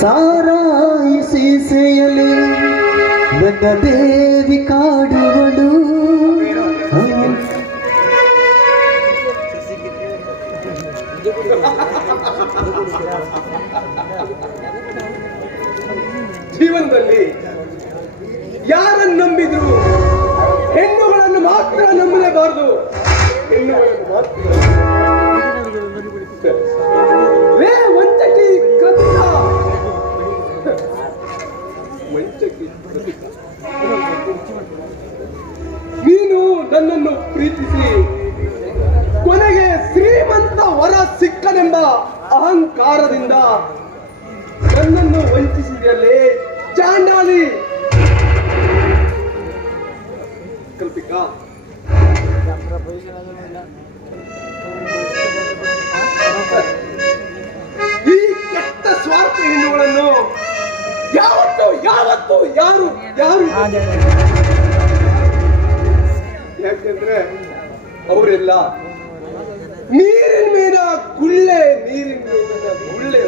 ಸಾರಾಯಿಸಿ ಸೇಯಲಿ ನನ್ನ ದೇವಿ ಕಾಡುವಳು. ಜೀವನದಲ್ಲಿ ಯಾರನ್ನು ನಂಬಿದ್ರು ಹೆಣ್ಣುಗಳನ್ನು ಮಾತ್ರ ನಂಬಲೇಬಾರದು. ಹೆಣ್ಣುಗಳನ್ನು ಮಾತ್ರ ವಂಚಕಿ ಕೃತಿಕ ನೀನು ನನ್ನನ್ನು ಪ್ರೀತಿಸಿ ಕೊನೆಗೆ ಶ್ರೀಮಂತ ವರ ಸಿಕ್ಕನೆಂಬ ಅಹಂಕಾರದಿಂದ ನನ್ನನ್ನು ವಂಚಿಸಿದಲ್ಲೇ ಚಾಂಡಾಲಿ ಕಲ್ಪಿಕಾ. ಈ ಕೆಟ್ಟ ಸ್ವಾರ್ಥ ಹೆಣ್ಣುಗಳನ್ನು ಯಾವತ್ತು ಯಾವತ್ತು ಯಾರು ಯಾರು ಯಾಕಂದ್ರೆ ಅವರೆಲ್ಲ ನೀರಿನ ಮೇಲ ಗುಳ್ಳೆ, ನೀರಿನ ಮೇಲಿನ ಗುಳ್ಳೆ.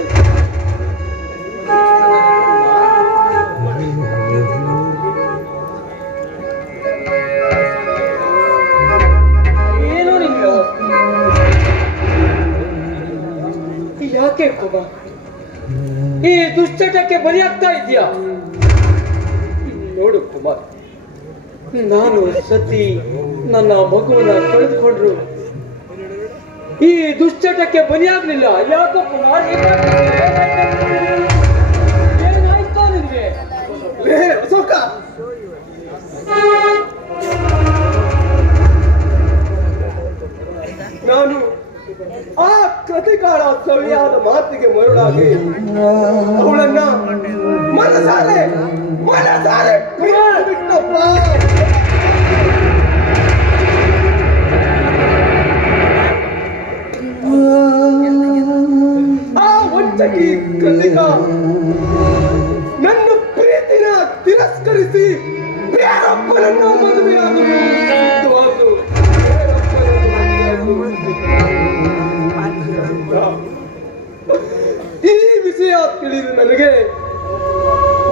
ಏನು ನಿಮ್ಗೆ ಯಾಕೆ ಕುಮಾರ್ ಈ ದುಶ್ಚಟಕ್ಕೆ ಬಲಿಯಾಗ್ತಾ ಇದೆಯಾ? ನೋಡು ಕುಮಾರ್, ನಾನು ಸತಿ ನನ್ನ ಮಗುವನ್ನ ಕಳೆದುಕೊಂಡ್ರು ಈ ದುಶ್ಚಟಕ್ಕೆ ಬಲಿಯಾಗ್ಲಿಲ್ಲ. ಯಾಕೋ ಕುಮಾರ್, ಏನಾಯ್ತಾ ನಿನ್ಗೆ? ಅಶೋಕ, ನಾನು ಆ ಕೃತಿಕಾಳ ಸವಿಯಾದ ಮಾತಿಗೆ ಮರುಳಾಗಿ ಅವಳನ್ನ ಮನಸಾರೆ ಬಿಟ್ಟಪ್ಪ. ಆ ವಂಚಕಿ ಕೃತಿಕಾ ನನ್ನ ಪ್ರೀತಿನ ತಿರಸ್ಕರಿಸಿ ಬೇರೊಬ್ಬನನ್ನು ಮದುವೆಯಾಗಲು ಸಿದ್ಧವಾದಳು. ಈ ವಿಷಯ ತಿಳಿದು ನನಗೆ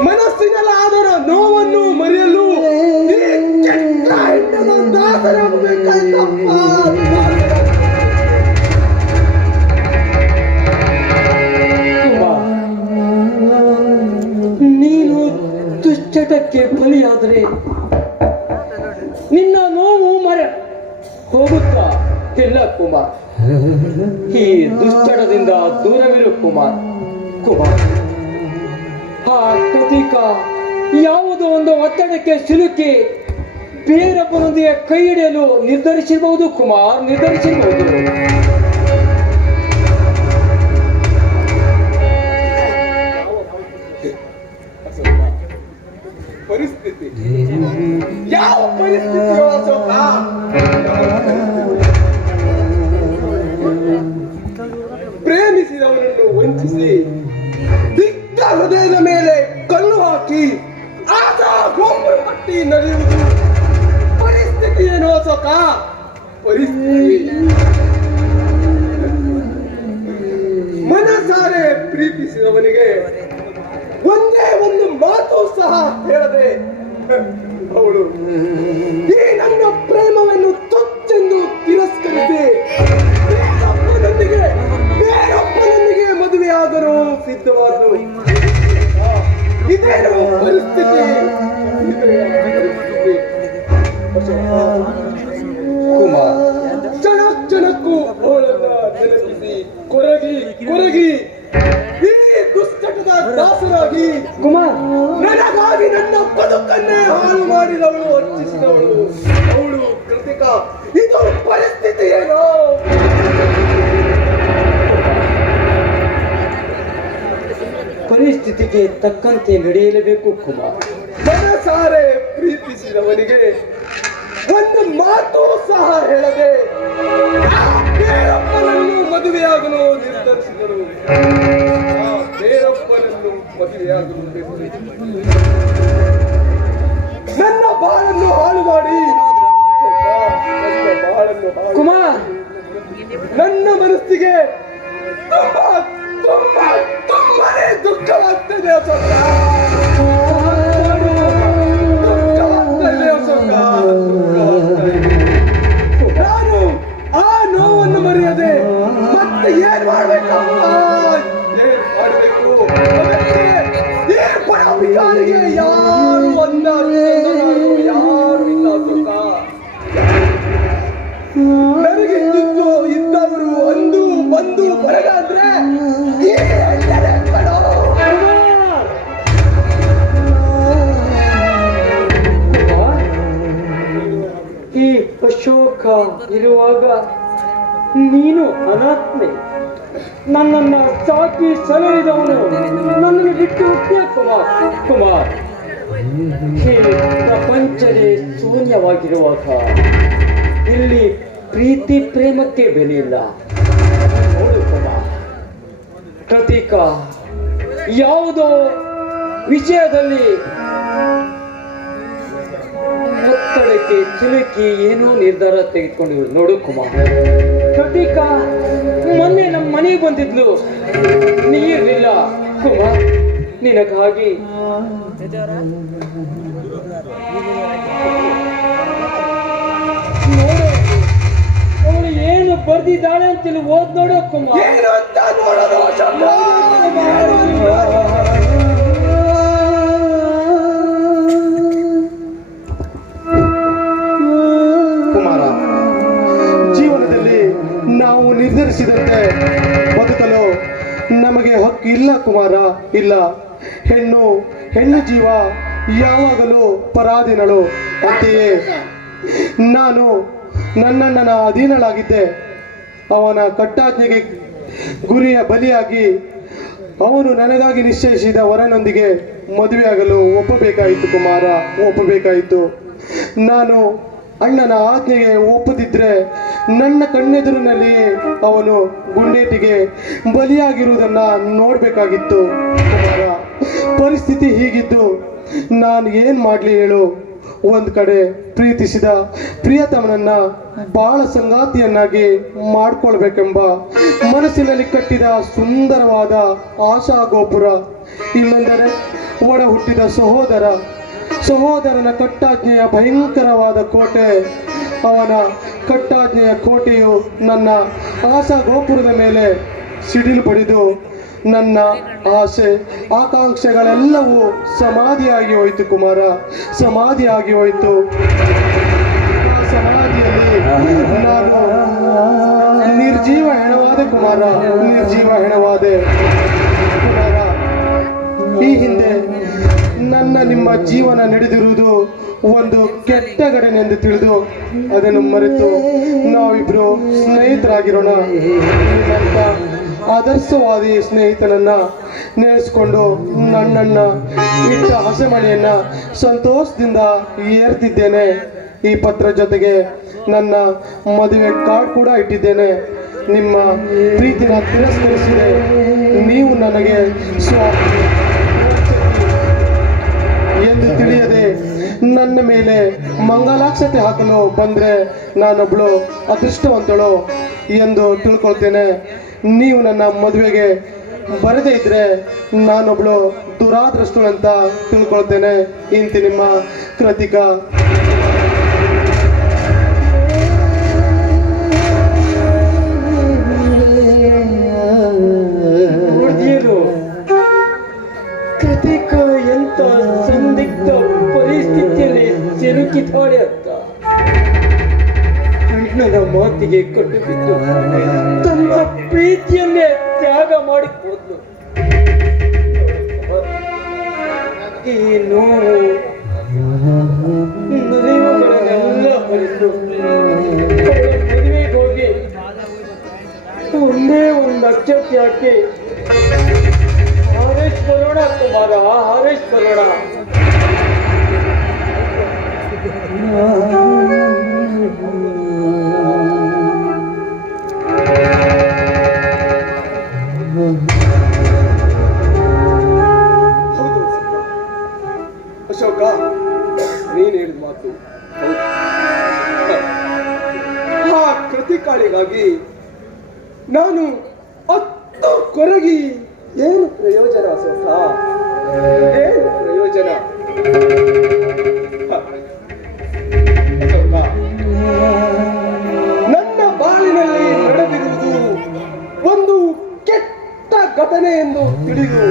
ಮನಸ್ಸಿನಲ್ಲಾದರ ನೋವನ್ನು ಮರೆಯಲು ಈ ಕೆಟ್ಟ ಹೆಣ್ಣನ ದಾಸರಾಗಬೇಕಾಯ್ತಪ್ಪ. ನೀನು ದುಶ್ಚಟಕ್ಕೆ ಬಲಿಯಾದರೆ ನಿನ್ನ ನೋವು ಹೋಗುತ್ತಾ ಇಲ್ಲ ಕುಮಾರ್. ಈ ದುಶ್ಚಟದಿಂದ ದೂರವಿರು ಕುಮಾರ್. ಆ ಕೃತಿಕ ಯಾವುದೋ ಒಂದು ಒತ್ತಡಕ್ಕೆ ಸಿಲುಕಿ ಬೇರೊಬ್ಬರೊಂದಿಗೆ ಕೈ ಹಿಡಿಯಲು ನಿರ್ಧರಿಸಿರಬಹುದು ಕುಮಾರ್, ನಿರ್ಧರಿಸಿರಬಹುದು. ಪರಿಸ್ಥಿತಿ ಯಾವ ಪರಿಸ್ಥಿತಿಯೋ ಅಶೋಕ, ಪ್ರೇಮಿಸಿದವನನ್ನು ವಂಚಿಸಿ ದಿಟ್ಟ ಹೃದಯದ ಮೇಲೆ ಕಲ್ಲು ಹಾಕಿ ಆತ ಗೋಪುರ ಕಟ್ಟಿ ನಡೆಯುವುದು ಪರಿಸ್ಥಿತಿ ಏನು ಅಶೋಕ? ಪರಿಸ್ಥಿತಿ ಮನಸಾರೆ ಪ್ರೀತಿಸಿದವನಿಗೆ ಒಂದೇ ಒಂದು ಮಾತು ಸಹ ಹೇಳದೆ ಅವಳು ಈ ನನ್ನ ಪ್ರೇಮವನ್ನು ತುಚ್ಚೆಂದು ತಿರಸ್ಕರಿಸಿ ಬೇರೊಬ್ಬನೊಂದಿಗೆ ಮದುವೆಯಾದರೂ ಸಿದ್ಧವಾದರು. ಇದೇನು ಪರಿಸ್ಥಿತಿ? ಕುಮಾರ್, ಕ್ಷಣಕ್ಕೂ ಅವಳನ್ನ ನೆನಪಿಸಿ ಕೊರಗಿ ಈ ದುಶ್ಚಟದ ದಾಸರಾಗಿ ಕುಮಾರ್, ನನಗಾಗಿ ನನ್ನ ಬದುಕನ್ನೇ ಹಾಳು ಮಾಡಿದವಳು, ವಂಚಿಸಿದವಳು ಅವಳು ಕೃತಿಕಾ. ಇದು ಪರಿಸ್ಥಿತಿ ಏನೋ? ಪರಿಸ್ಥಿತಿಗೆ ತಕ್ಕಂತೆ ನಡೆಯಲೇಬೇಕು ಕುಮಾರ್. ಮನಸಾರೆ ಪ್ರೀತಿಸಿದವನಿಗೆ ಒಂದು ಮಾತು ಸಹ ಹೇಳದೆ ಬೇರೊಬ್ಬನನ್ನು ಮದುವೆಯಾಗಲು ನಿರ್ಧರಿಸಿದರು. ಬೇರೊಬ್ಬನನ್ನು ಮದುವೆಯಾಗಲು ನನ್ನ ಬಾಳನ್ನು ಹಾಳು ಮಾಡಿ ಕುಮಾರ್, ನನ್ನ ಮನಸ್ಸಿಗೆ ತುಂಬಾ ತುಂಬಾ ತುಂಬಾನೇ ದುಃಖವಾಗ್ತದೆ ಅಶೋಕ, ದುಃಖವಾಗ್ತದೆ ಅಶೋಕ. ನಾನು ಆ ನೋವನ್ನು ಮರೆಯದೆ ಮತ್ತೆ ಏನ್ ಮಾಡ್ಬೇಕಪ್ಪ, ಏನ್ ಮಾಡ್ಬೇಕು? ಅದಕ್ಕೆ ಈ ಪರಾಧಿಕಾರಿಗೆ ಯಾರು ಯಾರು ಇಲ್ಲ ಅಶೋಕ. ನನಗೆ ಇದ್ದವರು ಒಂದು ಬಂದು ಬರಗ ಅಂದ್ರೆ ಈ ಎಲ್ಲರ ಕಣೋ. ಈ ಅಶೋಕ ಇರುವಾಗ ನೀನು ಅನಾತ್ಮೆ, ನನ್ನನ್ನ ಸಾಕಿ ಸಲಹಿದವನು ನನ್ನನ್ನು ಬಿಟ್ಟು ಹೋಗ್ತೀಯ ಕುಮಾರ್. ಈ ಪ್ರಪಂಚವೇ ಶೂನ್ಯವಾಗಿರುವಾಗ ಇಲ್ಲಿ ಪ್ರೀತಿ ಪ್ರೇಮಕ್ಕೆ ಬೆಲೆ ಇಲ್ಲ. ನೋಡು ಕುಮಾರ್, ಪ್ರತೀಕ ಯಾವುದೋ ವಿಷಯದಲ್ಲಿ ಒತ್ತಡಕ್ಕೆ ಸಿಲುಕಿ ಏನೋ ನಿರ್ಧಾರ ತೆಗೆದುಕೊಂಡಿದ್ರು. ನೋಡು ಕುಮಾರ್, ಪ್ರತೀಕ ಮೊನ್ನೆ ನಮ್ಮ ಮನೆಗೆ ಬಂದಿದ್ಲು, ನೀರಿಲ್ಲ ಕುಮಾರ್. ನಿನಗಾಗಿ ಅವಳು ಏನು ಬರ್ದಿದ್ದಾಳೆ ಅಂತೇಳಿ ಓದ್ ನೋಡೋ ಕುಮಾರ್. ಏನು ಅಂತ ನೋಡೋದು ಅಶೋಕ? ಕುಮಾರ, ಜೀವನದಲ್ಲಿ ನಾವು ನಿರ್ಧರಿಸಿದಂತೆ ಬದುಕಲು ನಮಗೆ ಹಕ್ಕು ಇಲ್ಲ ಕುಮಾರ, ಇಲ್ಲ. ಹೆಣ್ಣು ಜೀವ ಯಾವಾಗಲೂ ಪರಾಧೀನಳು. ಅಂತೆಯೇ ನಾನು ನನ್ನಣ್ಣನ ಅಧೀನಳಾಗಿದ್ದೆ. ಅವನ ಕಟ್ಟಾಜ್ಞೆಗೆ ಗುರಿಯ ಬಲಿಯಾಗಿ ಅವನು ನನಗಾಗಿ ನಿಶ್ಚಯಿಸಿದ ವರನೊಂದಿಗೆ ಮದುವೆಯಾಗಲು ಒಪ್ಪಬೇಕಾಯಿತು ಕುಮಾರ, ಒಪ್ಪಬೇಕಾಯಿತು. ನಾನು ಅಣ್ಣನ ಆಜ್ಞೆಗೆ ಒಪ್ಪದಿದ್ರೆ ನನ್ನ ಕಣ್ಣೆದುರಿನಲ್ಲಿಯೇ ಅವನು ಗುಂಡೇಟಿಗೆ ಬಲಿಯಾಗಿರುವುದನ್ನು ನೋಡಬೇಕಾಗಿತ್ತು ಕುಮಾರ. ಪರಿಸ್ಥಿತಿ ಹೀಗಿದ್ದು ನಾನು ಏನು ಮಾಡಲಿ ಹೇಳು? ಒಂದು ಕಡೆ ಪ್ರೀತಿಸಿದ ಪ್ರಿಯತಮನನ್ನ ಬಾಳ ಸಂಗಾತಿಯನ್ನಾಗಿ ಮಾಡಿಕೊಳ್ಬೇಕೆಂಬ ಮನಸ್ಸಿನಲ್ಲಿ ಕಟ್ಟಿದ ಸುಂದರವಾದ ಆಶಾ ಗೋಪುರ, ಇಲ್ಲಂದರೆ ಒಡ ಹುಟ್ಟಿದ ಸಹೋದರನ ಕಟ್ಟಾಜ್ಞೆಯ ಭಯಂಕರವಾದ ಕೋಟೆ. ಅವನ ಕಟ್ಟಾಜ್ಞೆಯ ಕೋಟೆಯು ನನ್ನ ಆಶಾ ಗೋಪುರದ ಮೇಲೆ ಸಿಡಿಲು ಬಡಿದು ನನ್ನ ಆಸೆ ಆಕಾಂಕ್ಷೆಗಳೆಲ್ಲವೂ ಸಮಾಧಿಯಾಗಿ ಹೋಯಿತು ಕುಮಾರ, ಸಮಾಧಿಯಾಗಿ ಹೋಯಿತು. ಸಮಾಧಿಯಲ್ಲಿ ನಾನು ನಿರ್ಜೀವ ಹೆಣವಾದೆ ಕುಮಾರ, ನಿರ್ಜೀವ ಹೆಣವಾದೆ ಕುಮಾರ. ಈ ಹಿಂದೆ ನಿಮ್ಮ ಜೀವನ ನಡೆದಿರುವುದು ಒಂದು ಕೆಟ್ಟ ಘಟನೆಯೆಂದು ತಿಳಿದು ಅದನ್ನು ಮರೆತು ನಾವಿಬ್ರು ಸ್ನೇಹಿತರಾಗಿರೋಣ. ನಿನ್ನಂತ ಆದರ್ಶವಾದಿ ಸ್ನೇಹಿತನನ್ನ ನೆನೆಸ್ಕೊಂಡು ನನ್ನನ್ನ ಇಟ್ಟ ಹಸೆಮಣೆಯನ್ನ ಸಂತೋಷದಿಂದ ಏರ್ತಿದ್ದೇನೆ. ಈ ಪತ್ರ ಜೊತೆಗೆ ನನ್ನ ಮದುವೆ ಕಾರ್ಡ್ ಕೂಡ ಇಟ್ಟಿದ್ದೇನೆ. ನಿಮ್ಮ ಪ್ರೀತಿನ ತಿರಸ್ಕರಿಸಿದೆ. ನೀವು ನನಗೆ ಎಂದು ತಿಳಿಯದೆ ನನ್ನ ಮೇಲೆ ಮಂಗಲಾಕ್ಷತೆ ಹಾಕಲು ಬಂದ್ರೆ ನಾನೊಬ್ಳು ಅದೃಷ್ಟವಂತಳು ಎಂದು ತಿಳ್ಕೊಳ್ತೇನೆ. ನೀವು ನನ್ನ ಮದುವೆಗೆ ಬರದೇ ಇದ್ರೆ ನಾನೊಬ್ಳು ದುರಾದೃಷ್ಟಳು ಅಂತ ತಿಳ್ಕೊಳ್ತೇನೆ. ಇಂತಿ ನಿಮ್ಮ ಕೃತಿಕಾ. ಕೃತಿಕ ಎಂತ ಸಂದಿಗ್ಧ ಪರಿಸ್ಥಿತಿಯಲ್ಲಿ ಸಿಲುಕಿದ್ದಾಳೆ ಅಂತ ಅಣ್ಣನ ಮಾತಿಗೆ ಕಟ್ಟು ಬಿದ್ದು ತನ್ನ ಪ್ರೀತಿಯನ್ನೇ ತ್ಯಾಗ ಮಾಡಿಕೊಡ್ಲು. ಈ ನೋವು ನಲಿವುಗಳನ್ನೆಲ್ಲ ಮರೆತು ಮದುವೆಗೆ ಹೋಗಿ ಒಂದೇ ಒಂದು ಅಕ್ಷತೆ ಹಾಕಿ ಹಾರೇಶ್ ಬರೋಣ ಕುಮಾರ, ಹಾರೇಶ್ ಬರೋಣ. ಹೌದು ಅಶೋಕ, ನೀನು ಹೇಳಿದ ಮಾತು ಹೌದು. ಆ ಕೃತಿಕಾಳಿಗಾಗಿ ನಾನು 10 ಕೊರಗಿ ಏನು ಪ್ರಯೋಜನ ಅಶೋಕ? ಏನು ಪ್ರಯೋಜನ? ಅಶೋಕ, ನನ್ನ ಬಾಳಿನಲ್ಲಿ ನಡೆದಿರುವುದು ಒಂದು ಕೆಟ್ಟ ಘಟನೆ ಎಂದು ತಿಳಿದು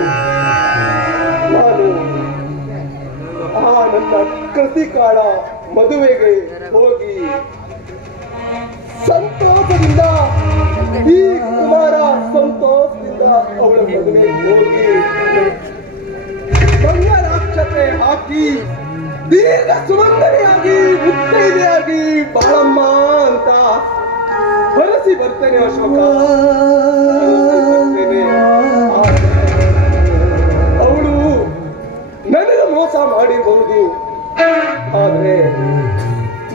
ನಾನು ನನ್ನ ಕೃತಿಕಾಳ ಮದುವೆಗೆ ಹೋಗಿ ಸಂತೋಷದಿಂದ ಈ ಕುಮಾರ ಸಂತೋಷದಿಂದ ಅವಳ ಮದುವೆಗೆ ಹೋಗಿ ಮಂಗಲಾಕ್ಷತೆ ಹಾಕಿ ದೀರ್ಘ ಸುಮಂಗಲಿಯಾಗಿ ಮುತ್ತೈದೆಯಾಗಿ ಬಾಳಮ್ಮ ಅಂತ ಹೊರಸಿ ಬರ್ತೇನೆ ಅಶೋಕ. ಅವಳು ನನಗೆ ಮೋಸ ಮಾಡಿರಬಹುದು, ಆದ್ರೆ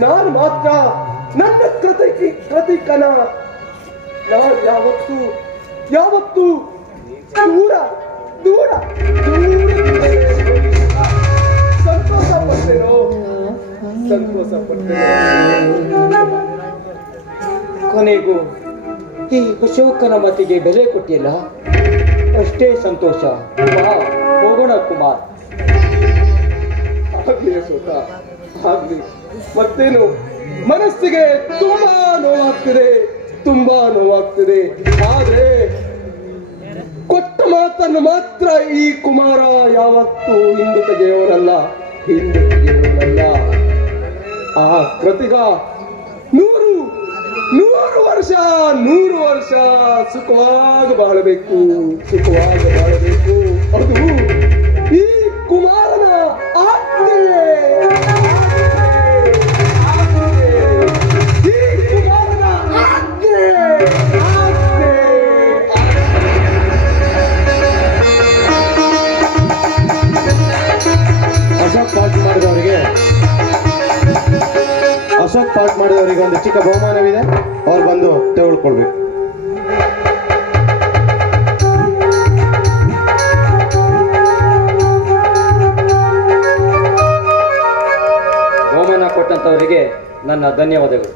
ನಾನು ಮಾತ್ರ ನನ್ನ ಕೃತಿಕನ ನಾನು ಯಾವತ್ತೂ ದೂರ ದೂರ ಸಂತೋಷ ಪಡ್ತೇನೋ. ಕೊನೆಗೂ ಈ ಅಶೋಕನ ಮತಿಗೆ ಬೆಲೆ ಕೊಟ್ಟಿಲ್ಲ, ಅಷ್ಟೇ ಸಂತೋಷ. ಬಾ ಹೋಗೋಣ ಕುಮಾರ್. ಆಗ್ಲಿ ಅಶೋಕ, ಆಗ್ಲಿ. ಮತ್ತೇನು, ಮನಸ್ಸಿಗೆ ತುಂಬಾ ನೋವಾಗ್ತಿದೆ. ಆದ್ರೆ ಕೊಟ್ಟ ಮಾತನ್ನು ಮಾತ್ರ ಈ ಕುಮಾರ ಯಾವತ್ತೂ ಹಿಂದೆ ತೆಗೆಯೋನಲ್ಲ. ಆ ಕೃತಿಗ 100 ವರ್ಷ ಸುಖವಾಗಿ ಬಾಳಬೇಕು. ಅದು ಈ ಕುಮಾರನ ಆಜ್ಞೆ. ಅಶೋಕ್ ಪಾಠ ಮಾಡಿದವರಿಗೆ ಒಂದು ಚಿಕ್ಕ ಬಹುಮಾನವಿದೆ, ಅವ್ರು ಬಂದು ತೆಗೆದುಕೊಳ್ಬೇಕು. ಬಹುಮಾನ ಕೊಟ್ಟಂತವರಿಗೆ ನನ್ನ ಧನ್ಯವಾದಗಳು.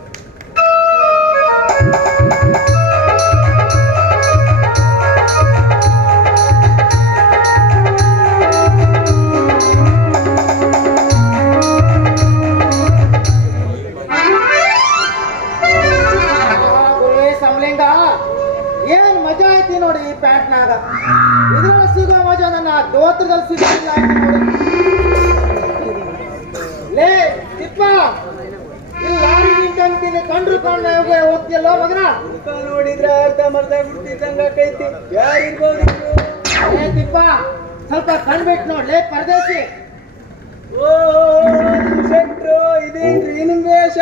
ಏನ್ ಮಜಾ ಐತಿ ನೋಡಿ ಈ ಪ್ಯಾಂಟ್ನಾಗ. ಇದ್ರಲ್ಲಿ ಸಿಗೋ ಮಜಾ ನನ್ನ ದೋತ್ರದಲ್ಲಿ ಸಿಗೋದಿಲ್ಲ ನೋಡಿ. ಲೇ ತಿಪ್ಪ, ಇಲ್ಲಿ ಲಾರಿ ನಿಂತಂತೀನಿ ಕಂಡ್ರು ಕೊಂಡೋಗಿ ಹೋಗ್ತಿಯಲ್ಲ ಮಗನ. ನೋಡಿದ್ರೆ ಅರ್ಧ ಮರ್ಧ ಬಿಡ್ತಿದ್ದಂಗ ಕೈತಿ. ಯಾರಿರ್ಬೋದು? ಲೇ ತಿಪ್ಪ, ಸ್ವಲ್ಪ ಕಣ್ಬಿಟ್ಟು ನೋಡ್ಲೇ ಪರದೇಶಿ. ಓ ಶೆಟ್ರು, ಇದೇನ್ರಿ ನಿಮ್ ವೇಷ?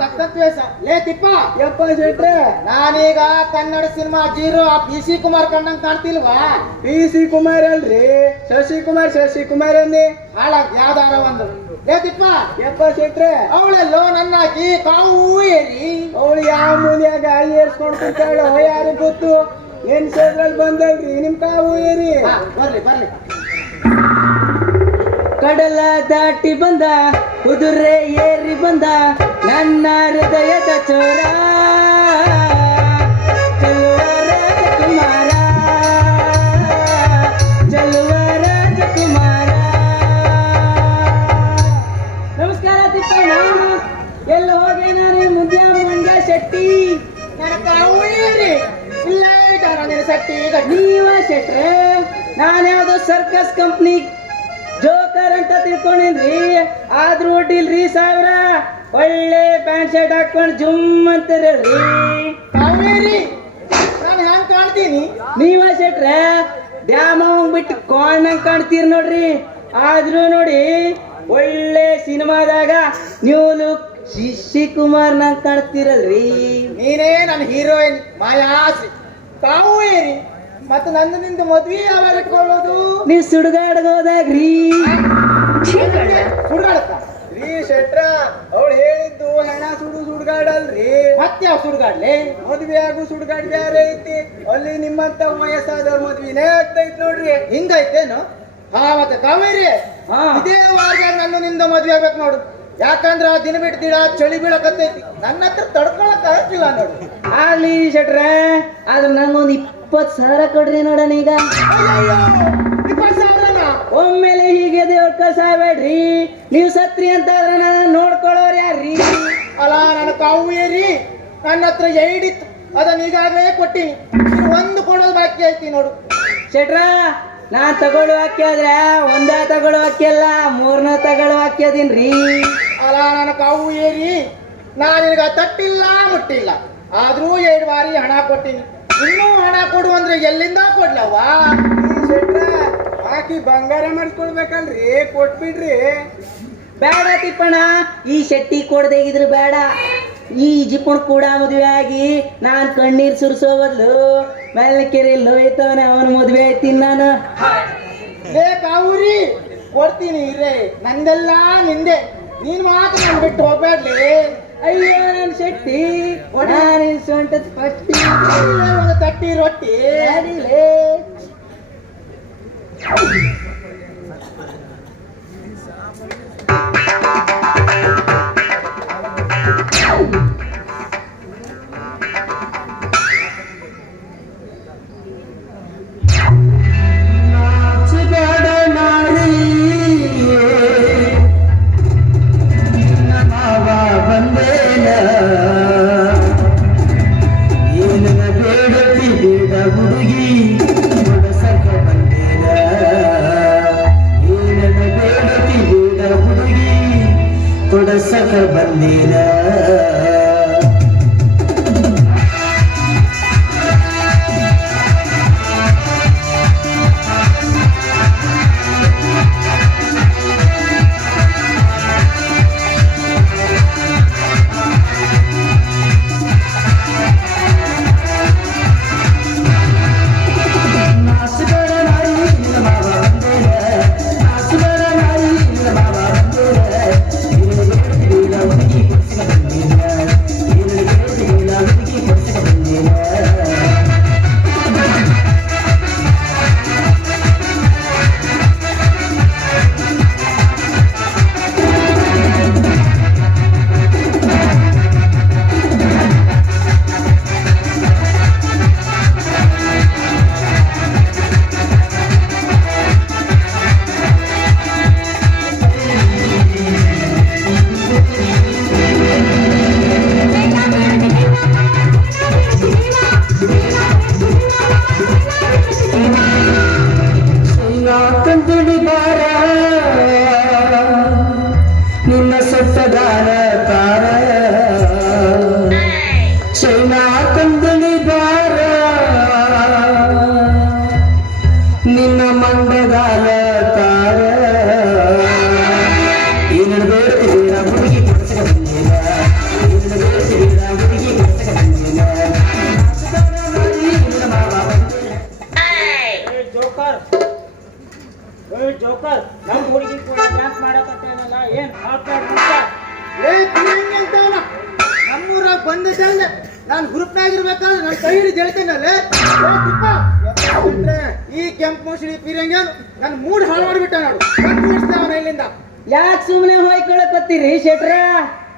ತಕ್ಕಂತ ವೇಷ. ಲೇ ತಿಪ್ಪ, ಯಪ್ಪ ಶೆಟ್ರೆ, ನಾನೀಗ Kannada cinema zero PC Kumar ಕಂಡಂಗ್ ಕಾಣ್ತಿಲ್ವಾ? PC ಕುಮಾರ್ ಅಲ್ರಿ, ಶಶಿ ಕುಮಾರ್ ಅನ್ನಿ. ಹಾಳಾಗ್ ಯಾವ್ದಾರ ಒಂದು. ಲೇ ತಿಪ್ಪ, ಯಪ್ಪ ಶೆಟ್ರೆ, ಅವಳೆಲ್ಲೋ ನನ್ನಾಕಿ ಕಾವು ಏರಿ. ಅವಳು ಯಾವ ಮೂಲಿಯಾಗ ಏರ್ಸ್ಕೊಂಡು ಕುಂತಾಳೋ ಯಾರು ಗೊತ್ತು. ನೆನ್ಸೋದ್ರಲ್ಲಿ ಬಂದಲ್ರಿ ನಿಮ್ ಕಾವು ಏರಿ. ಬರ್ಲಿ ಕಡಲ ದಾಟಿ ಬಂದ, ಕುದುರೆ ಏರಿ ಬಂದ ನನ್ನ ಹೃದಯದ ಚೋರ. ಚೆಲುವ ರಾಜಕುಮಾರ. ನಮಸ್ಕಾರ ತಿಪ್ಪಣ್ಣ, ಎಲ್ಲ ಹೋಗಿ ನಾನು ಮುಂಜಾ ಶೆಟ್ಟಿ. ನನ್ನ ಕಾವು ಏರಿ ಇಲ್ಲ ಸಟ್ಟಿ. ನೀವ ಶೆಟ್ರೆ, ನಾನ್ಯಾವ್ದೋ ಸರ್ಕಸ್ ಕಂಪ್ನಿ ಜೋಕರ್ ಅಂತ ತಿಳ್ಕೊಂಡಿನ್ರಿ. ಆದ್ರೂ ಒಡ್ಡಿಲ್ರಿ ಸಾವಿರ. ಒಳ್ಳೆ ಪ್ಯಾಂಟ್ ಶರ್ಟ್ ಹಾಕೊಂಡು ಜುಮ್ ಅಂತೀರಲ್ರಿ. ಕಾವೇರಿ, ನಾನು ಹೆಂಗ್ ಕಾಣ್ತೀನಿ? ನೀವ ಶೆಟ್ರೆ ಡ್ಯಾಮ್ ಹೋಗ್ಬಿಟ್ಟು ಕೊಂಡಂಗ್ ಕಾಣ್ತೀರಿ ನೋಡ್ರಿ. ಆದ್ರೂ ನೋಡಿ ಒಳ್ಳೆ ಸಿನಿಮಾದಾಗ ನ್ಯೂ ಲುಕ್ ಶಶಿ ಕುಮಾರ್ ನಂಗೆ ಕಾಣ್ತೀರಲ್ರಿ. ನೀನೇ ನನ್ನ ಹೀರೋಯಿನ್ ಮಾಯಾಶ್ರೀ. ಕಾವೇರಿ, ಮತ್ತೆ ನನ್ನ ನಿಂದು ಮದ್ವೆ ಯಾವಾಗ ಇಟ್ಕೊಳ್ಳೋದು? ನೀವ್ ಸುಡುಗಾಡ್ಗೋದಾಗ್ರಿ. ಸುಡ್ಗಾಡತ್ತ ರೀ ಶೆಟ್ರ, ಅವಳು ಹೇಳಿದ್ದು ಹೆಣ ಸುಡುಗಾಡಲ್ರಿ. ಮತ್ತೆ ಯಾವ ಸುಡ್ಗಾಡ್ಲಿ? ಮದ್ವೆ ಆಗು ಸುಡುಗಾಡ್ ಬ್ಯಾರೆ ಐತಿ. ಅಲ್ಲಿ ನಿಮ್ಮಂತ ವಯಸ್ಸಾದವ್ರ ಮದ್ವಿನೇ ಆಗ್ತೈತ್ ನೋಡ್ರಿ. ಹಿಂಗೈತೇನು? ಮತ್ತೆ ಕಾವೇರಿ, ಇದೇ ವಾರದಾಗ ನನ್ನ ನಿಂದ ಮದ್ವೆ ಆಗ್ಬೇಕು ನೋಡು. ಯಾಕಂದ್ರ ದಿನ ಬಿಟ್ಟು ದಿನ ಚಳಿ ಬೀಳಕತ್ತೈತಿ. ನನ್ನ ಹತ್ರ ತಡ್ಕೊಳಕ್ ಆಗತ್ತಿಲ್ಲ ನೋಡು. ಆಗ್ಲಿ ಶೆಟ್ರೆ, ಆದ್ರೆ ನಂಗೊಂದು 20,000 ಕೊಡ್ರಿ ನೋಡೋಣ ಈಗ. ಅಯ್ಯಯ್ಯೋ, 20,000ನಾ? ಒಮ್ಮೆಲೆ ಹೀಗೆ ದೇವ್ರ ಕಳ್ಸಾಬೇಡ್ರಿ. ನೀವು ಸತ್ರಿ ಅಂತ ಆದ್ರೆ ನಾನು ನೋಡ್ಕೊಳ್ಳೋರು ಯಾರ್ರಿ? ಅಲ್ಲ ನನ್ನ ಕಾವು ಏರಿ ನನ್ನ ಹತ್ರ 8 ಇತ್ತು, ಅದನ್ನ ಈಗಾಗಲೇ ಕೊಟ್ಟಿನಿ. ಇನ್ನು 1 ಕೊಡೋದು ಬಾಕಿ ಐತಿ ನೋಡು. ಶೆಟ್ರ, ನಾನ್ ತಗೊಳ್ಳೋ ಅಕ್ಕಿ ಆದ್ರೆ ಒಂದೇ ತಗೊಳ್ಳೋ ಅಕ್ಕಿ ಅಲ್ಲ, 3ನೇ ತಗೊಳ್ಳೋ ಅಕ್ಕಿ ಅದೀನ್ರಿ. ಅಲ್ಲ ನನ್ನ ಕಾವು ಏರಿ, ನಾನು ನಿನಗ ತಟ್ಟಿಲ್ಲ ಮುಟ್ಟಿಲ್ಲ, ಆದ್ರೂ 2 ಬಾರಿ ಹಣ ಕೊಟ್ಟಿನಿ. ಇನ್ನೂ ಹಣ ಕೊಡು ಅಂದ್ರೆ ಎಲ್ಲಿಂದ ಕೊಡ್ಲವ್ವ? ಶೆಟ್ರ ಹಾಕಿ ಬಂಗಾರ ಮಾಡಿಸ್ಕೊಳ್ಬೇಕಲ್ರಿ, ಕೊಟ್ಬಿಡ್ರಿ. ಬೇಡ ತಿಪ್ಪಣ್ಣ, ಈ ಶೆಟ್ಟಿ ಕೊಡ್ದೇಗಿದ್ರು ಬೇಡ. ಈ ಜಿಪ್ಪಣ್ ಕೂಡ ಮದುವೆ ಆಗಿ ನಾನ್ ಕಣ್ಣೀರ್ ಸುರಿಸೋ ಬದ್ಲು ಮೆಲ್ಲಕೆರೆ ಲೋಯ್ತವನೆ ಅವನ ಮದುವೆ ಆಯ್ತೀನಿ ನಾನು. ಲೇ ಕಾವೂರಿ, ಕೊಡ್ತೀನಿ ಇರೇ, ನಂದೆಲ್ಲ ನಿಂದೆ. ನೀನ್ ಮಾತ್ರ ನನ್ ಬಿಟ್ಟು ಹೋಗ್ಬೇಡ್ಲಿ. ಅಯ್ಯೋ ನನ್ ಶೆಟ್ಟಿ, ನಾನು ಸೊಂಟದ ಪಟ್ಟಿ ಒಂದು ತಟ್ಟಿ ರೊಟ್ಟಿ ಅಡಿಲೇ. ಕೊಡಸಕ ಬಂದಿರ ನಿನ್ನ ಸತ್ತದಾರ ತಾರ ಚೈನಾ ಕಂದಳಿ ಬಾರ ನಿನ್ನ ಮಂಡಗಾಲ ತಾರ ಏನ ಬೇಡ ಹುಡುಗಿ ಕೊಡ್ಸಕ ಬಂದಿಲ್ಲ, ಏನ ಬೇಡ ಹುಡುಗಿ ಕೊಡ್ಸಕ ಬಂದಿಲ್ಲ. ಜೋಕರ್ ನಮ್ ಹುಡುಗಿ ಕೂಡ ಡ್ಯಾನ್ಸ್ ಮಾಡಕತ್ತೇನಲ್ಲ, ಏನ್ ನಮ್ಮೂರಾಗ ಬಂದಿದ್ದಲ್ಲ, ನಾನು ಗ್ರೂಪ್ನಾಗಿರ್ಬೇಕಾದ್ರೆ ನನ್ನ ಕೈ ಹಿಡಿದು ಹೇಳ್ತೇನಲ್ಲೇ, ಈ ಕೆಂಪು ಮುಸುಳಿ ಪಿರಂಗೇನು ನನ್ನ ಮೂಡ್ ಹಾಳು ಮಾಡಿಬಿಟ್ಟ ನೋಡು. ಅವನ ಇಲ್ಲಿಂದ ಯಾಕೆ ಸುಮ್ಮನೆ ಹೋಯ್ಕೊಳಕತ್ತೀರಿ ಶೆಟ್ರ?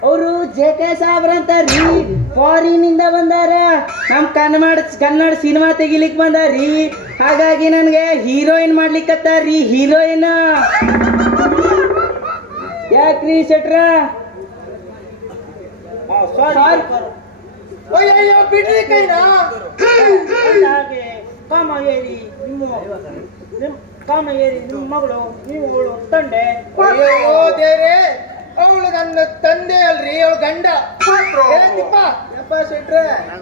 ಅವರು JK ಸಾಬ್ರಂತಾರ್ರಿ, ಫಾರಿನ್ ಇಂದ ಬಂದಾರ, ನಮ್ ಕನ್ನಡ ಸಿನಿಮಾ ತೆಗಿಲಿಕ್ ಬಂದಾರ್ರಿ. ಹಾಗಾಗಿ ನನ್ಗೆ ಹೀರೋಯಿನ್ ಮಾಡ್ಲಿಕ್ಕತ್ತಾರ್ರಿ, ಹೀರೋಯಿನ್. ಯಾಕ್ರಿ ಶೆಟ್ರ? ಅಯ್ಯಯ್ಯೋ ಬಿಡ್ರಿ ಕೈನಾ. ಹಾಗೆ ಕಾಮ ಏರಿ ನಿಮ್ಮ ಮಗಳು, ನೀವು ಅವಳು ತಂಡೆ. ಅಯ್ಯೋ ದೇವ್ರೇ, ಅವಳು ನನ್ನ ತಂದೆ ಅಲ್ರಿ, ಅವಳು ಗಂಡ.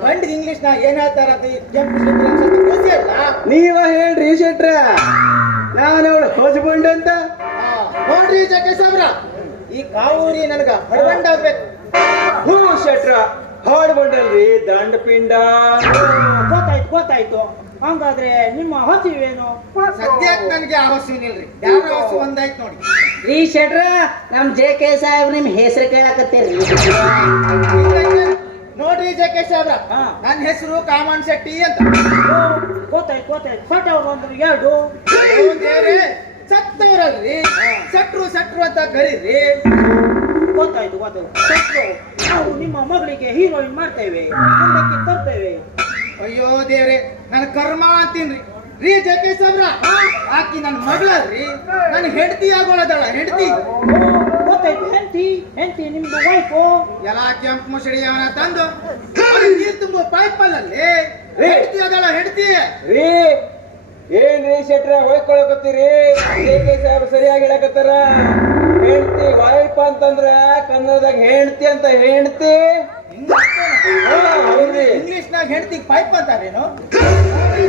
ಗಂಡ ಇಂಗ್ಲಿಷ್ ನಾ ಏನ್ ಹೇಳ್ತಾರ ನೀವ ಹೇಳ್ರಿ ಶೆಟ್ರ, ನಾನು ಅವಳು ಹಸ್ಬೆಂಡ್ ಅಂತ. ನೋಡ್ರಿ ಜಕೆ ಸಾಬ್ರ, ಈ ಕಾವೂರಿ ನನಗ ಹಡ್ಬಂಡ ಆಗ್ಬೇಕು. ಹ್ಞೂ ಶೆಟ್ರ, ಹಾಡ್ ಬಂಡಲ್ರಿ ದಂಡ ಪಿಂಡ. ಗೊತ್ತಾಯ್ತು. ಹಂಗಾದ್ರೆ ನಿಮ್ಮ ಹಸಿವೇನು? ಸದ್ಯಕ್ಕೆ ನನಗೆ ಆ ಹಸುವಿನಿಲ್ರಿ, ಯಾವ ಹಸು ಒಂದಾಯ್ತು ನೋಡಿ. ರೀ ಶೆಟ್ರ, ನಮ್ JK ಸಾಹೇಬ್ ನಿಮ್ ಹೆಸರು ಕೇಳಕತ್ತೀರಿ. ನೋಡ್ರಿ ಜಕೆ ಸಾಬ್ರ, ನನ್ನ ಹೆಸರು ಕಾಮನ್ ಶೆಟ್ಟಿ ಅಂತ. ಗೊತ್ತಾಯ್ತು. ಸಟ್ಟವ್ರು ಅಂದ್ರೆ ಎರಡು. ದೇವ್ರೇ, ಸತ್ತವರಲ್ರಿ, ಸಟ್ರು ಅಂತ ಕರೀರಿ. ಗೊತ್ತಾಯ್ತು. ಸಟ್ರು, ನಾವು ನಿಮ್ಮ ಮಗಳಿಗೆ ಹೀರೋಯಿನ್ ಮಾಡ್ತೇವೆ, ಮುಂದಕ್ಕೆ ತರ್ತೇವೆ. ಅಯ್ಯೋ ದೇವ್ರೆ, ನನ್ನ ಕರ್ಮ ಅಂತೀನ್ರಿ. ರೀ ಜಕೆ ಸಾಬ್ರ, ಆಕಿ ನನ್ನ ಮಗಳಲ್ರಿ, ನನ್ನ ಹೆಂಡತಿ ಆಗೋಳದಳ, ಹೆಂಡತಿ. ಗೊತ್ತೈತಿ ಹೆಂಡತಿ ನಿಮ್ದು ವೈಫು. ಎಲ್ಲ ಕೆಂಪು ಮುಸಡಿ ಅವನ ತಂದು ನೀರು ತುಂಬೋ ಪೈಪ್ ಅಲ್ಲಲ್ಲಿ ಹೆಂಡತಿ ಅದಳ, ಹೆಂಡತಿ. ರೀ ಏನ್ರಿ ಶೆಟ್ರ ಹೋಯ್ಕೊಳಕತ್ತೀರಿ? ಸಾಹೇಬ್ ಸರಿಯಾಗಿ ಹೇಳಕತ್ತಾರ. ಹೆಂಡ್ತಿ ವೈಫ್ ಅಂತಂದ್ರ ಕನ್ನಡದಾಗ ಹೆಂಡ್ತಿ ಅಂತ, ಹೆಂಡ್ತಿ ಇಂಗ್ಲಿಷ್ ನಾಗ ಹೆಂಡತಿ ಪೈಪ್ ಅಂತಾರೇನು?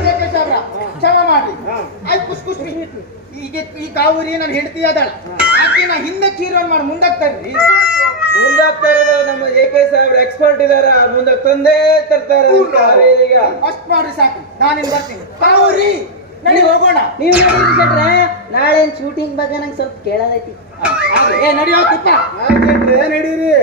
ಜಕೆ ಸಾಬ್ರ ಕ್ಷಮ ಮಾಡ್ರಿ. ಆಯ್ತು ಖುಷ್ ಖುಷಿ. ಈಗ ಈ ಕಾವೂರಿ ನನ್ನ ಹೆಂಡತಿ ಅದಳ, ಆಕೆ ನಾ ಹಿಂದಕ್ಕೆ ಹೀರೋನ್ ಮಾಡಿ ಮುಂದಕ್ಕೆ ತರ್ರಿ. ಮುಂದಾಗ್ತಾ ಇರೋದು ನಮ್ಮ AK ಸಾಹೇಬ್ರ ಎಕ್ಸ್ಪರ್ಟ್ ಇದಾರ, ಮುಂದಕ್ಕೆ ತಂದೇ ತರ್ತಾರೆ. ಈಗ ಅಷ್ಟ್ ಮಾಡ್ರಿ ಸಾಕು, ನಾನಿನ್ ಬರ್ತೀನಿ. ಕಾವೂರಿ ನಡಿ ಹೋಗೋಣ. ನೀವು ನೋಡಿದ್ರಿ ಶೆಟ್ರೆ, ನಾಳೆ ಶೂಟಿಂಗ್ ಬಗ್ಗೆ ನಂಗೆ ಸ್ವಲ್ಪ ಕೇಳೋದೈತಿ. ಏ ನಡಿಯೋ ತುಪ್ಪ. ನಡೀರಿ.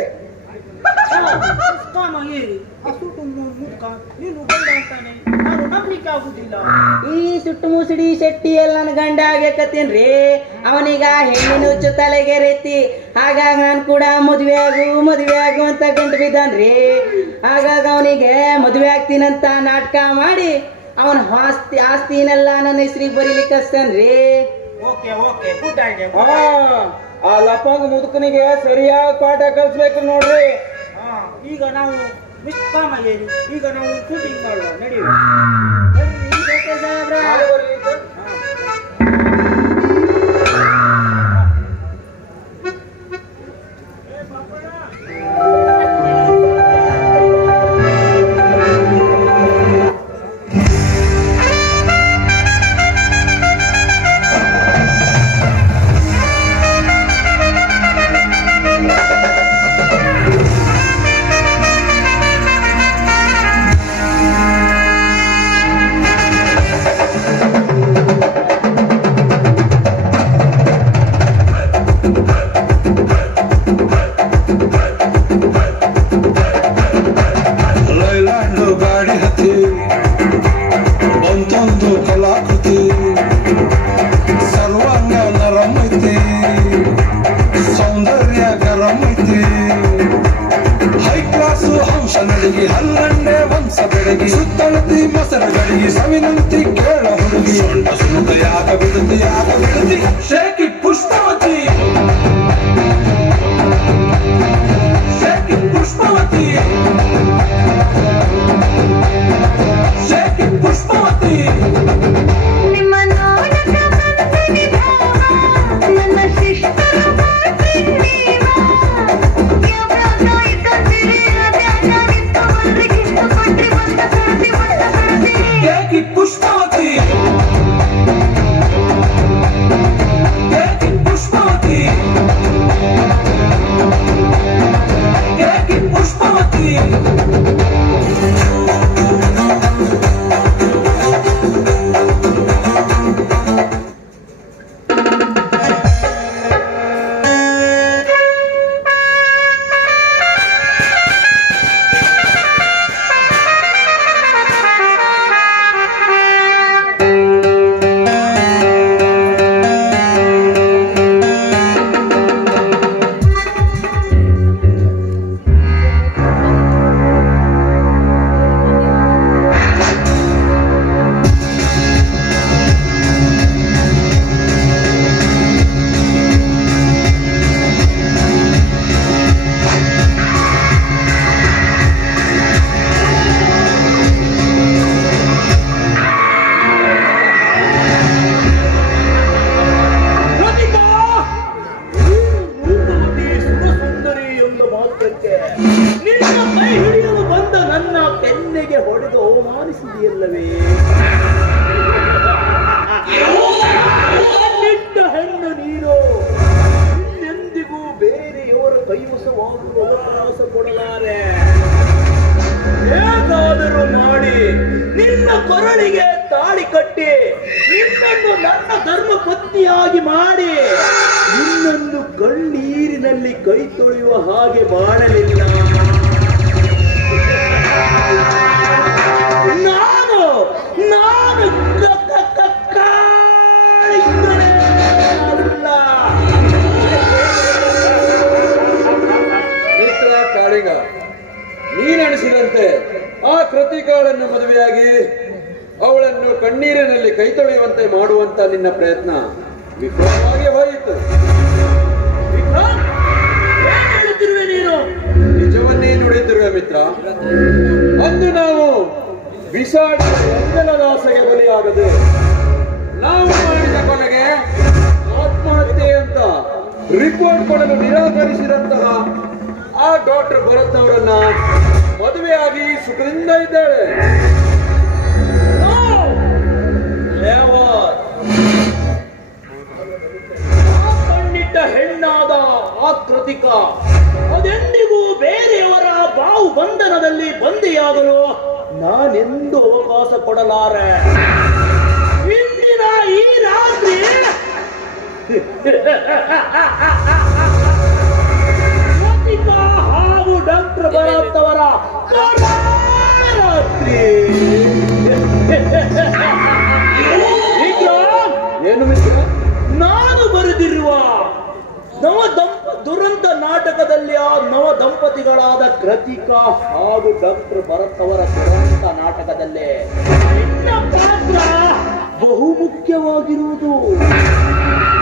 ಈ ಸುಟ್ಟು ಮುಸುಡಿ ಶೆಟ್ಟಿ ಎಲ್ಲ ನನ್ನ ಗಂಡ ಆಗೇಕತ್ತೇನ್ರಿ. ಅವನೀಗ ಹೆಣ್ಣಿನ ಹುಚ್ಚು ತಲೆಗೆರೈತಿ. ಹಾಗಾಗಿ ನಾನು ಕೂಡ ಮದುವೆ ಆಗು ಅಂತ ಗಂಟು ಬಿದ್ದಾನ್ರಿ. ಹಾಗಾಗಿ ಅವನಿಗೆ ಮದುವೆ ಆಗ್ತೀನಂತ ನಾಟಕ ಮಾಡಿ ಅವನ ಆಸ್ತಿನೆಲ್ಲ ನನ್ನ ಹೆಸರಿಗೆ ಬರೀಲಿಕ್ಕೆ ಹಚ್ತಾನ್ರಿ. Okay okay, good idea. ಆ ಲಪಂಗ ಮುದುಕನಿಗೆ ಸರಿಯಾಗಿ ಪಾಠ ಕಲಿಸ್ಬೇಕು ನೋಡ್ರಿ. ಈಗ ನಾವು ನಿಷ್ಕಾಮಗೇರಿ, ಈಗ ನಾವು ಶೂಟಿಂಗ್ ಮಾಡುವ, ನಡೆಯುವ. ಲೈಲ್ಯಾಂಡ್ ಗಾಡಿ ಹತ್ತಿ ಬಂತೊಂದು ಕಲಾಕೃತಿ, ಸರ್ವಾಂಗ ನರಮೈತಿ, ಸೌಂದರ್ಯ ಗರಮೈತಿ, ಹೈ ಕ್ಲಾಸು ಹಂಸ ನಡಿಗೆ, ಹಲ್ಲಂಡೆ ವಂಶ ಬೆಳಗಿ, ಸುತ್ತಳತಿ ಮೊಸರು ಗಡಿಗೆ, ಸವಿನಂತಿ ಕೇಳ ಹುಡುಗಿ, ಸೊಂಟ ಸುನುಕ ಯಾಕ ಬಿಡುತ್ತಿ ಶೇಕಿ ಪುಷ್ಪವತಿ, ಶೇಕಿ ಪುಷ್ಪವತಿ, ಶೇಕಿ ಪುಷ್ಪವತಿ. ನಿಮ್ಮ ನೋಡಕ ಬಂದಿನಿ ಭಾವ, ನನ್ನ ಶಿಷ್ಟರ ಮಾಡ್ತೀನೀವ. ಯಾವ್ಯಾವ್ದೋ ಇಕ್ಕಂತೀರಿ, ಅದ್ಯಾವ್ದೋ ನಿಂತವರಿಗೆ ಇಷ್ಟಪಟ್ರಿ, ಮಸ್ತ ಕರದಿ. ಶೇಕಿ ಪುಷ್ಪವತಿ, ಶೇಕಿ ಪುಷ್ಪವತಿ, ಶೇಕಿ ಪುಷ್ಪವತಿ. ಅವಮಾನಿಸಿದೆಯಲ್ಲವೇ? ನಿಟ್ಟ ಹೆಣ್ಣು ನೀನು ಇನ್ನೆಂದಿಗೂ ಬೇರೆಯವರ ಕೈವಶವಾಗುವ ಅವಕಾಶ ಕೊಡಲಾರೆ. ಹೇಗಾದರೂ ಮಾಡಿ ನಿನ್ನ ಕೊರಳಿಗೆ ತಾಳಿ ಕಟ್ಟಿ ನಿನ್ನನ್ನು ನನ್ನ ಧರ್ಮ ಪತ್ನಿಯಾಗಿ ಮಾಡಿ ನಿನ್ನನ್ನು ಕಣ್ಣೀರಿನಲ್ಲಿ ಕೈ ತೊಳೆಯುವ ಹಾಗೆ ಮಾಡಲಿಲ್ಲ. ನಾನು ಮಿತ್ರ ಕಾಳಿಗ, ನೀನೆಣಿಸಿದಂತೆ ಆ ಕೃತಿಕಾಳನ್ನು ಮದುವೆಯಾಗಿ ಅವಳ ಅವರನ್ನು ಕಣ್ಣೀರಿನಲ್ಲಿ ಕೈ ತೊಳೆಯುವಂತೆ ಮಾಡುವಂತ ನಿನ್ನ ಪ್ರಯತ್ನ ವಿಫಲವಾಗಿ ಹೋಯಿತು. ವಿಕ್ರಮ್, ಏನ್ ಹೇಳುತ್ತಿರುವೆ ನೀನು? ನಿಜವನ್ನೇ ನುಡಿದಿರುವೆ ಮಿತ್ರ. ಅಂದು ನಾವು ವಿಷಾಡ ದಾಸಗೆ ಬಲಿಯಾಗದೆ ನಾವು ಮಾಡಿದ ಕೊಲೆಗೆ ಆತ್ಮಹತ್ಯೆ ಅಂತ ರಿಪೋರ್ಟ್ ಕೊಡಲು ನಿರಾಕರಿಸಿದಂತಹ ಆ ಡಾಕ್ಟರ್ ಭರತ್ ಅವರನ್ನ ಮದುವೆಯಾಗಿ ಸುಖದಿಂದ ಇದ್ದಾಳೆ. ಕಣ್ಣಿಟ್ಟ ಹೆಣ್ಣಾದ ಆ ಕೃತಿಕ ಅದೆಂದಿಗೂ ಬೇರೆಯವರ ಬಾವು ಬಂಧನದಲ್ಲಿ ಬಂದಿಯಾಗಲು ನಾನೆಂದು ಅವಕಾಶ ಕೊಡಲಾರೆ. ಇಂದಿನ ಈ ರಾತ್ರಿ ಕೃತಿಕಾ ಹಾಗೂ ಡಾಕ್ಟರ್ ಭರತ್ ಅವರ ರಾತ್ರಿ. ಏನು ಮಿತ್ರ? ನಾನು ಬರೆದಿರುವ ದುರಂತ ನಾಟಕದಲ್ಲಿ ಆ ನವ ದಂಪತಿಗಳಾದ ಕೃತಿಕಾ ಹಾಗೂ ಡಾಕ್ಟರ್ ಭರತ್ ಅವರ ದುರಂತ ನಾಟಕದಲ್ಲಿ ನಿನ್ನ ಪಾತ್ರ ಬಹುಮುಖ್ಯವಾಗಿರುವುದು.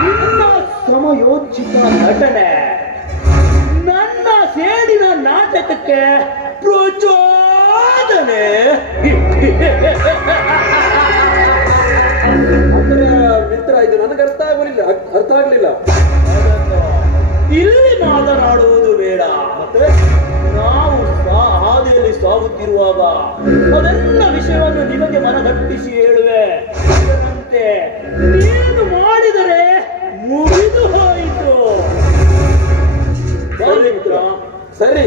ನಿನ್ನ ಸಮಯೋಚಿತ ನಟನೆ ನನ್ನ ಸೇಡಿನ ನಾಟಕಕ್ಕೆ ಪ್ರಚೋದನೆ. ಅಂದ್ರೆ ಮಿತ್ರ, ಇದು ನನಗೆ ಅರ್ಥ ಆಗ್ಲಿಲ್ಲ. ಇಲ್ಲಿ ಮಾತನಾಡುವುದು ಬೇಡ. ಮತ್ತೆ ನಾವು ಹಾದಿಯಲ್ಲಿ ಸಾಗುತ್ತಿರುವಾಗ ಅದೆಲ್ಲ ವಿಷಯವನ್ನು ನಿಮಗೆ ಮನಗಟ್ಟಿಸಿ ಹೇಳುವೆ. ಅದರಂತೆ ನೀನು ಮಾಡಿದರೆ ಮುಗಿದು ಹೋಯಿತು. ಸರಿ,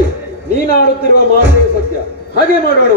ನೀನಾಡುತ್ತಿರುವ ಮಾತು ಸತ್ಯ. ಹಾಗೆ ಮಾಡೋಣ.